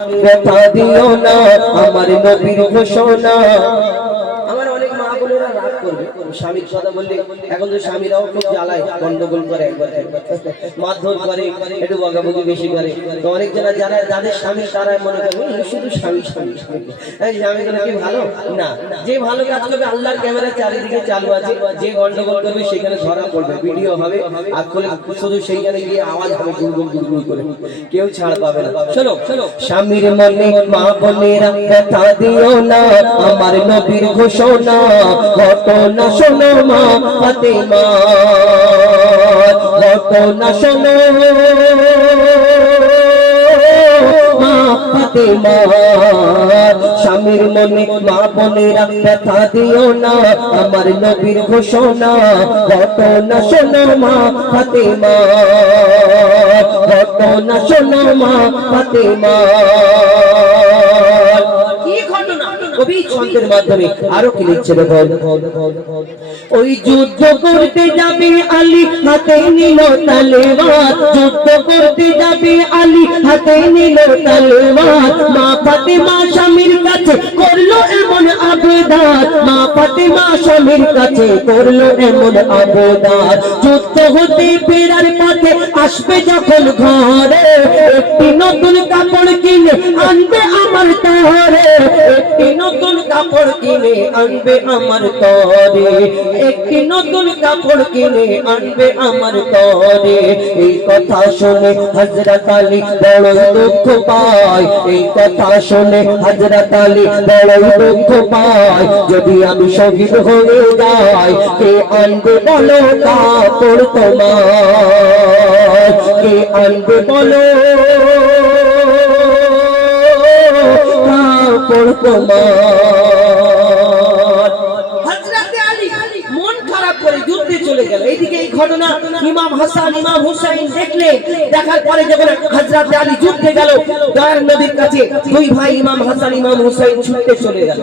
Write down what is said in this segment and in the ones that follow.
ব্যথা দিও না আমার নবীর ঘোষণা। আমার অনেক মা বোনেরা রাগ করবে স্বামীর কথা বললে, এখন তো স্বামীরাও খুব জ্বালায়, গন্ডগোল করে, একবার মারধর করে, একটু বকাবকি বেশি করে। তো অনেক জনা যারা যাদের স্বামী তারা মনে করে শুধু স্বামী স্বামী স্বামী, স্বামী গুলো কি ভালো না? যে ভালো কাজ করবে আল্লাহর ক্যামেরা চারিদিকে চালু আছে, যে গন্ডগোল করবে সেখানে ধরা পড়বে, ভিডিও হবে, আর শুধু সেইখানে গিয়ে আওয়াজ হবে গুড়গুড় গুড়গুড় করে, কেউ ছাড় পাবে না। শোনো স্বামীর মনে মা বোনেরা ব্যথা দিও না আমার নবীর ঘোষণা। ঘটনা শোনো মা ফাতেমা, ঘটনা শোনো মা ফাতেমা। স্বামীর মনে মা বোনেরা ব্যথা দিও না আমার নবীর ঘোষণা। ঘটনা শোনো মা ফাতেমা, ঘটনা শোনো মা ফাতেমা। কি ঘটনা কবি ছন্দের মাধ্যমে আরো কি লিখছে দেখো। ওই যুদ্ধ করতে যাবে আলী হাতে নিল তলোয়ার, যুদ্ধ করতে যাবে আলী হাতে নিল তলোয়ার। মা ফাতেমা স্বামীর কাছে করলো এমন আবেদন, মা ফাতেমা স্বামীর কাছে করলো এমন আবেদন। যুদ্ধ হতে ফেরার পথে আসবে যখন ঘরে, একটি নতুন কাপড় কিনে আনবে আমার তরে, একটি নতুন কাপড় কিনে আনবে আমার তরে, একটি নতুন কাপড় কিনে আনবে আমার তরে। এই কথা শুনে হযরত আলী বড় দুঃখ পায়, এই কথা শুনে হযরত আলী বড় দুঃখ পায়। যদি আমি শহীদ হয়ে যাই কে আনবে বলো কাপড় তোমার, কে আনবে বলো কাপড় তোমার। হযরত আলী মন খারাপ করে যুদ্ধে চলে গেল। এইদিকে এই ঘটনা ইমাম হাসান ইমাম হুসাইন দেখলে, দেখার পরে যখন হযরত আলী যুদ্ধে গেল দয়ার নবীর কাছে, দুই ভাই ইমাম হাসান ইমাম হুসাইন ছুটে চলে গেল।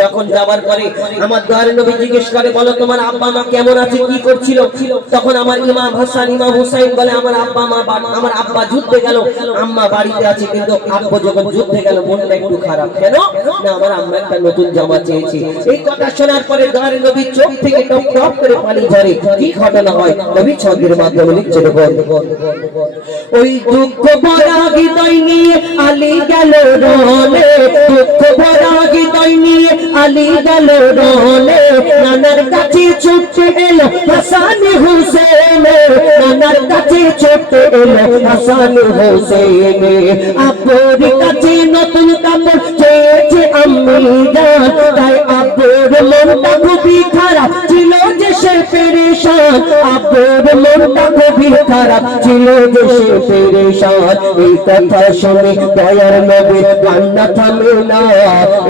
যখন যাবার পরে আমার দয়ার নবী জিজ্ঞেস করে, বলো তোমার আব্বা মা কেমন আছে, কি করছিল? তখন আমার ইমাম হাসান ইমাম হুসাইন বলে, আমার আব্বা যুদ্ধে গেল, আম্মা বাড়িতে আছে, কিন্তু আব্বু যখন যুদ্ধে গেল মনটা একটু খারাপ। কেন না, আমার আম্মা একটা নতুন জামা চেয়েছে। এই কথা শোনার পরে দয়ার নবীর চোখ থেকে টপ টপ করে পানি ঝরে। কি ঘটনা হয় নবী ছন্দের মাধ্যমে লিখছে। ওই দুঃখ ভরা হৃদয় নিয়ে আলী গেল রনে, দুঃখ ভরা হৃদয় নিয়ে আলী গেল রনে। নানার কাছে ছুটে এলো হাসান হুসেন, নানার কাছে ছুটে এলো হাসান হুসেন। আব্বুর কাছে নতুন কাপড় চেয়েছে আম্মি জান, তাই আব্বুর মনটা খুবই খারাপ ছিল যে সে পেরেশান, আব্বুর মনটা খুবই খারাপ ছিল যে সে পেরেশান। এই কথা শুনে দয়ার নবী কান্না থামে না,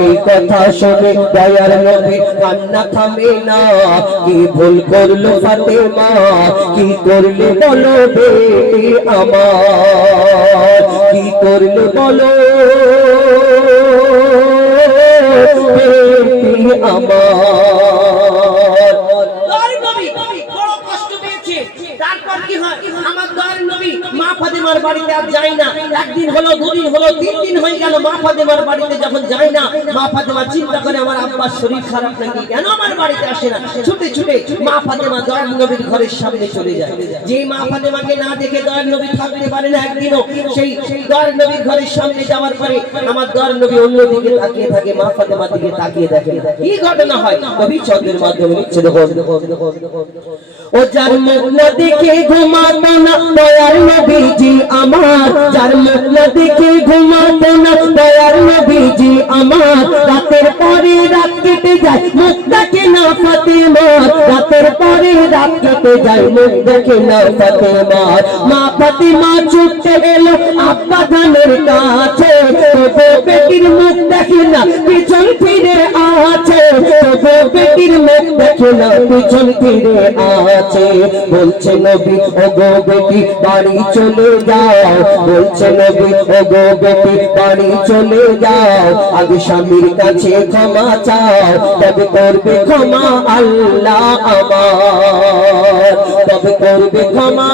এই কথা শুনে দয়ার নবী কান্না থামে না। কি ভুল করলো ফাতেমা, কি করলে বলো বেটি আমার, কি করলে বলো বেটি আমার। তারপর কি হয়, আমার দয়ার নবী মা ফাতেমার বাড়িতে আর যায় না। একদিন হলো, দুদিন হলো, 3 দিন হয়ে গেল মা ফাতেমার বাড়িতে যখন যায় না, মা ফাতেমা চিন্তা করে আমার আব্বার শরীর খারাপ নাকি, কেন আমার বাড়িতে আসে না। ছুটে ছুটে মা ফাতেমা দয়ার নবীর ঘরের সামনে চলে যায়। যে মা ফাতেমাকে না দেখে দয়ার নবী থাকতে পারে না একদিনও, সেই দয়ার নবীর ঘরের সামনে যাওয়ার পরে আমার দয়ার নবী অন্যদিকে তাকিয়ে থাকে, মা ফাতেমার দিকে তাকিয়ে দেখে। কি ঘটনা হয় নবী ছন্দের মাধ্যমে লিখছে। ও যার মুখ না দেখে ঘুমাতো না দয়ার নবীজি আমার, যার মুখ না দেখে ঘুমাতো না দয়ার নবীজি আমার। রাতের পরে রাত কেটে যায় মুখ দেখে না ফাতেমা, রাতের পরে রাত কেটে যায় মুখ দেখে না ফাতেমা। মা ফাতেমা ছুটে এলো আব্বা জানের কাছে, তবু বেটির মুখ দেখে না পিছন ফিরে আছে, তবু বেটির মুখ দেখে না পিছন ফিরে আছে। বলছে নবী ও গো বেটি বাড়ি চলে যাও, বলছে নবী ও গো বেটি বাড়ি চলে যাও। আগে স্বামীর কাছে ক্ষমা চাও, তবে করবে ক্ষমা আল্লাহ আমার, তবে করবে ক্ষমা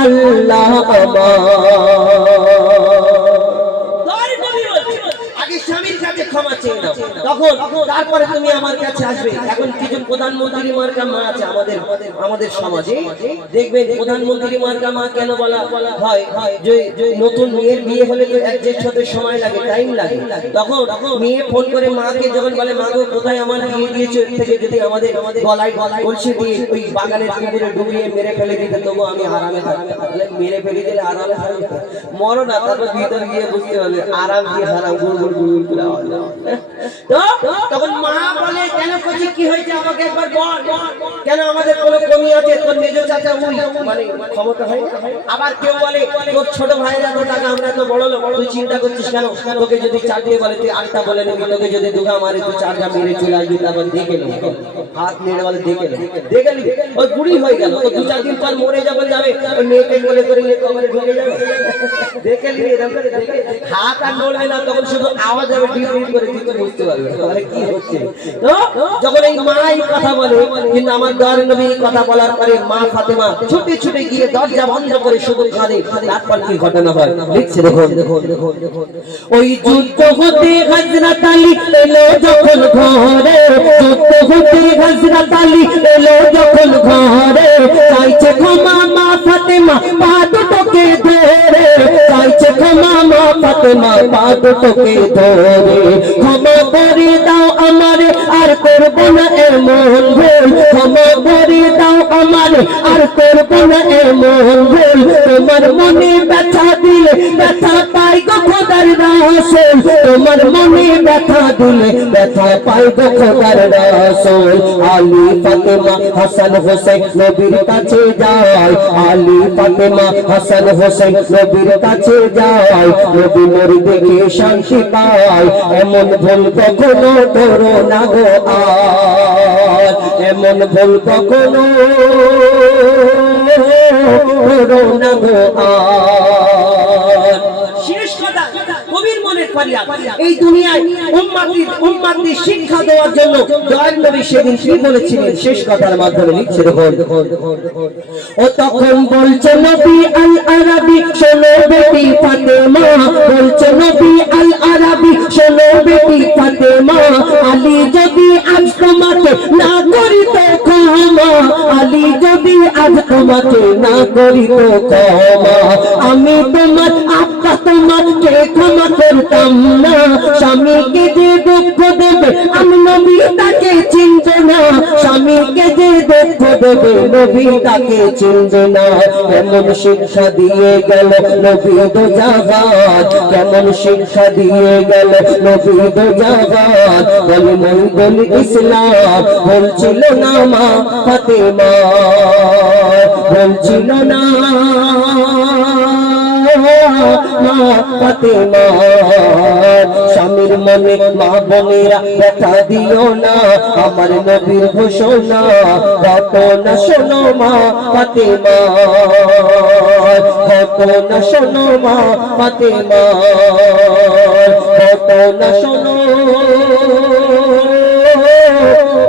আল্লাহ আমার। আগে স্বামীর কাছে ক্ষমা চেয়ে নাও, তখন তারপরে তুমি আমার কাছে আসবে। এখন কিছু প্রধানমন্ত্রী মার্কা মা আছে আমাদের আমাদের সমাজে, দেখবেন প্রধানমন্ত্রী মার্কা মা কেন বলা হয়, যে নতুন মেয়ের বিয়ে হলে তো অ্যাডজাস্ট হতে সময় লাগে, টাইম লাগে। তখন মেয়ে ফোন করে মাকে যখন বলে, মা গো কোথায় আমার বিয়ে দিয়েছো, এর থেকে যদি আমাদের গলায় কলসি দিয়ে ওই বাগানের পুকুরে ডুবিয়ে মেরে ফেলে দিতে, তবু আমি আরামে থাকতাম। মেরে ফেলে দিলে আরামে থাকবে, মরো না, তারপর ভিতরে গিয়ে বুঝতে পারবে আরাম কি হারাম। গুড় গুড় গুড় করে আওয়াজ। তো তখন মা বলে, কেন করছি, কি হয়েছে আমাকে একবার বল, কেন আমাদের কোনো কমি আছে, তোর মেজো চাচা উনি মানে ক্ষমতা হয়। আবার কেউ বলে, তোর ছোট ভাইরা তো টাকা, আমরা তো বড় লোক, তুই চিন্তা করছিস কেন, তোকে যদি চার দিয়ে বলে তুই আটটা বলে নিবি, তোকে যদি দুগা মারে তুই চারটা মেরে চলে আসবি, তারপর দেখে নেবি, হাত মেরে বলে দেখে নেবি, দেখে নিবি। ওই বুড়ি হয়ে গেল, তো দু চার দিন পর মরে যখন যাবে, ওই মেয়েকে বলে করে নিয়ে কবরে ঢুকে যাবে, দেখে নিবি, এরকম করে দেখে হাত আর নড়বে না, তখন শুধু আওয়াজ হবে, ডিপ ডিপ করে তুই বুঝতে পারবে তাহলে কি হচ্ছে। তো যখন এই মা এই কথা বলে, কিন্তু আমার দয়ার নবী কথা বলার পরে মা ফাতেমা ছুটে ছুটে গিয়ে দরজা বন্ধ করে শুধু কাঁদে। তারপর কি ঘটনা হয় লিখছে, দেখুন দেখুন দেখুন দেখুন। ওই যুদ্ধ হতে হযরত আলী এলো যখন ঘরে, যুদ্ধ হতে হযরত আলী এলো যখন ঘরে, চাইছে ক্ষমা মা ফাতেমা পা দুটোকে ধরে, চাইছে ক্ষমা মা ফাতেমা পা দুটোকে ধরে, ক্ষমা করে দাও আমারে আর করব না এমন ভুল, ক্ষমা করে দাও আমারে আর করব না এমন ভুল, তোমার মনে ব্যথা দিলে ব্যথা পাই গো খোদার রাসূল, তোমার মনে ব্যথা দিলে ব্যথা পাই গো খোদার রাসূল। আলী ফাতেমা হাসান হোসেন নবীর কাছে যায়, আলী ফাতেমা হাসান হোসেন নবীর কাছে যায়, নবী মোর দেখে শান্তি পায়, এমন ভুল কখনো করো না গো আর, এমন ভুল কখনো করো না গো আর। শেষ কথা কবির মনের ফরিয়াদ, এই দুনিয়ায় উম্মতদের শিক্ষা দেওয়ার জন্য দয়ার নবী সেদিন কি বলেছিলেন, শেষ কথার মাধ্যমে লিখছে, দেখুন দেখুন দেখুন দেখুন। ও তখন বলছে নবী আল আরাবী, শোনো বেটি ফাতেমা, বলছে নবী আল আরাবী, শোনো বেটি ফাতেমা, আলী যদি আজ তোমাকে না করি তো ক্ষমা, আলী যদি আজ তোমাকে না করি তো ক্ষমা, আমি তোমার আব্বা তোমাকে ক্ষমা করতাম না, স্বামীকে যে দুঃখ দেবে আমি নবী তাকে চিনব না, স্বামীকে যে দুঃখ দেবে নবী তাকে চিনব না। কেমন শিক্ষা দিয়ে গেল নবী দো জাহান, কেমন শিক্ষা দিয়ে গেল নবী দো জাহান, বলি মঙ্গল ইসলাম বলছিল না মা ফাতেমা, বলছিল না মা ফাতেমা। স্বামীর মনে মা বোনেরা ব্যথা দিও না, আমার নবীর ঘোষণা কত না শোনো মা ফাতেমা, কত না শোনো মা ফাতেমা, কত না শোনো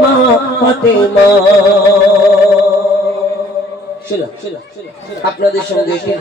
মা ফাতেমা। আপনাদের সঙ্গে